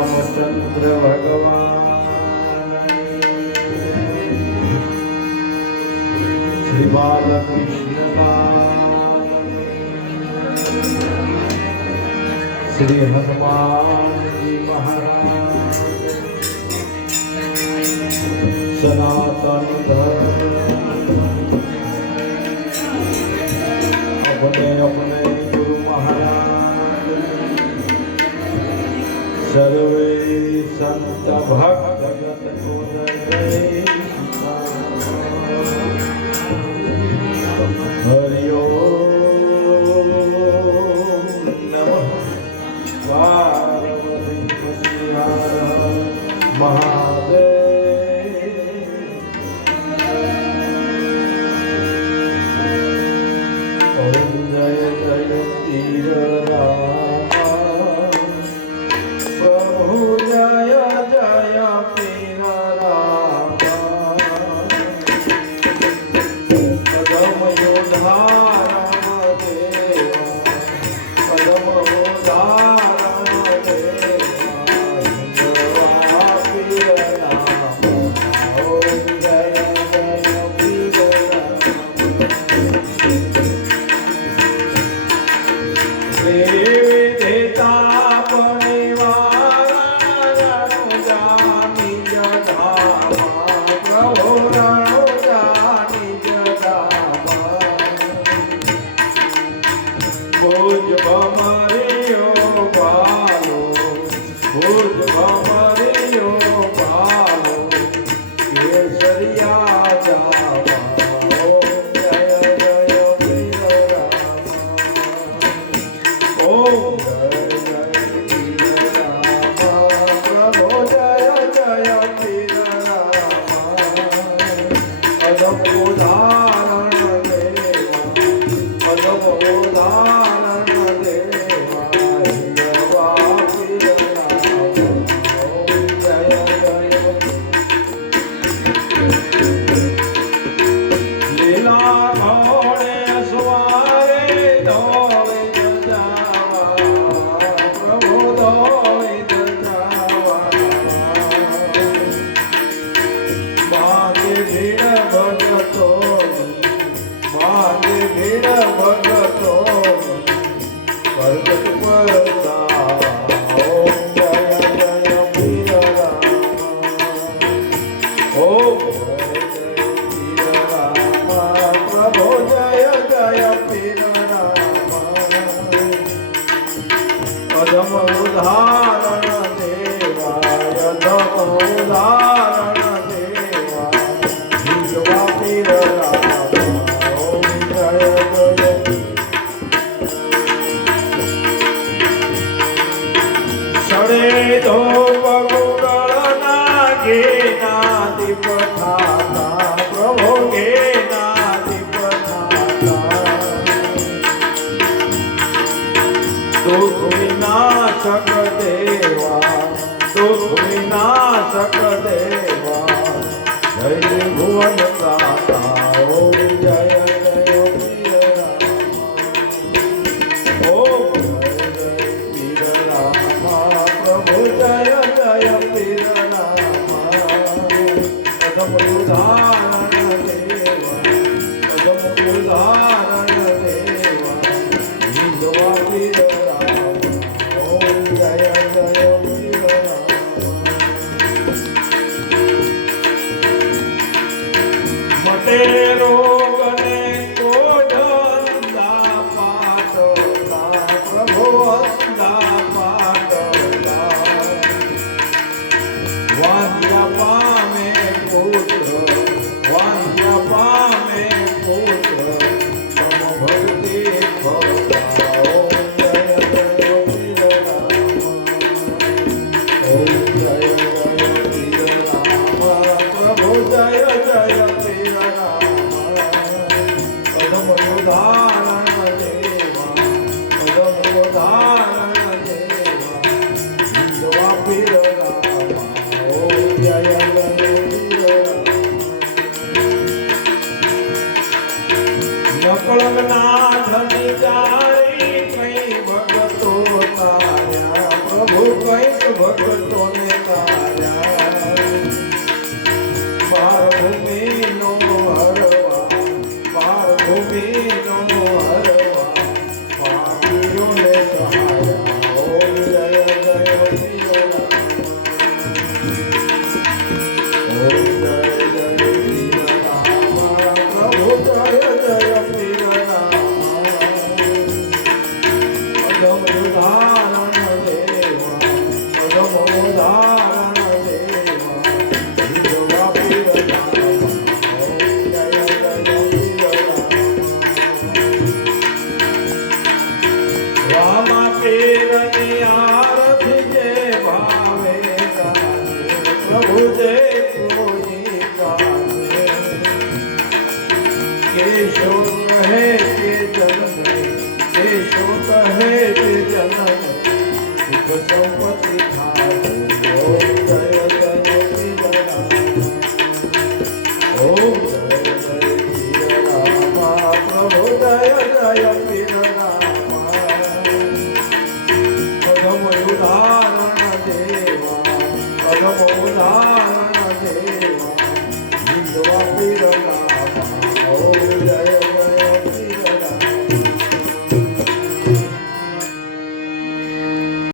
रामचंद्र भगवान श्री बालकृष्ण श्री हनुमान जी महाराज सनातन धर्म अपने अपने गुरु महाराज सर्वे संत भक्त जगत को जय हरि ओम नमः पार्वती महादेव ओम जय जय तीर राम प्रभु जय जय पीर राम पदम योधा राम देव पदम योधा राम देव पीर राम ओम जय जय पीर राम देवता विनाशक देवा जय भुवन दाता ओम जय जय पीर राम ओम जय जय पीर राम प्रभु जय जय ભક્તોને તાર્યા બાર ભૂમિનો હરવા બાર ભૂમિનો હરવા પાપીઓને સહાયા ઓમ જય જય વીરરામ ઓમ જય જય વીરરામ પ્રભુ જય જય વીરરામ અજમ ઉદાહરણ દેવા અજમ ઉદાહરણ દેવા વિધવા વીરરામ ઓમ જય જય વીરરામ રામા પીરની આરતી જે ભાવે ગાવે પ્રભુ જે કોઈ ગાવે કેશો કહે કે જનને કેશો કહે કે જનને સુખ સંપત્તિ ખાવે ઓમ જય જય વીરરામ ઓમ જય જય વીરરામ પ્રભુ જય જય વીરરામ